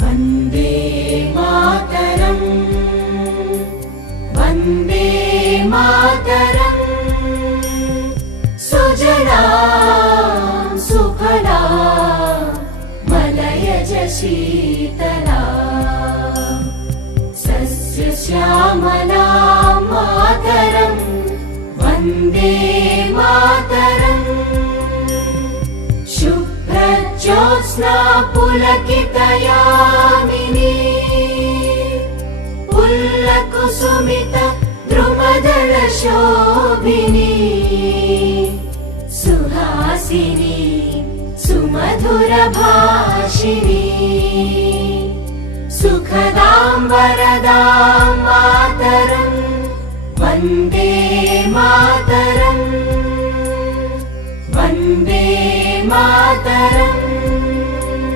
वन्दे मातरम् वन्दे मातरम् सुजलां सुफला मलयज शीतला सस्यश्यामला मातरम् वन्दे मातरम् शुभ्रज्योत्स्ना पुलकितयामिनी पुल्लकुसुमित द्रुमदलशोभिनी सुहासिनी सुमधुरभाषिणी सुखदां वरदां मातरम् वन्दे मातरम् वन्दे मातरम्।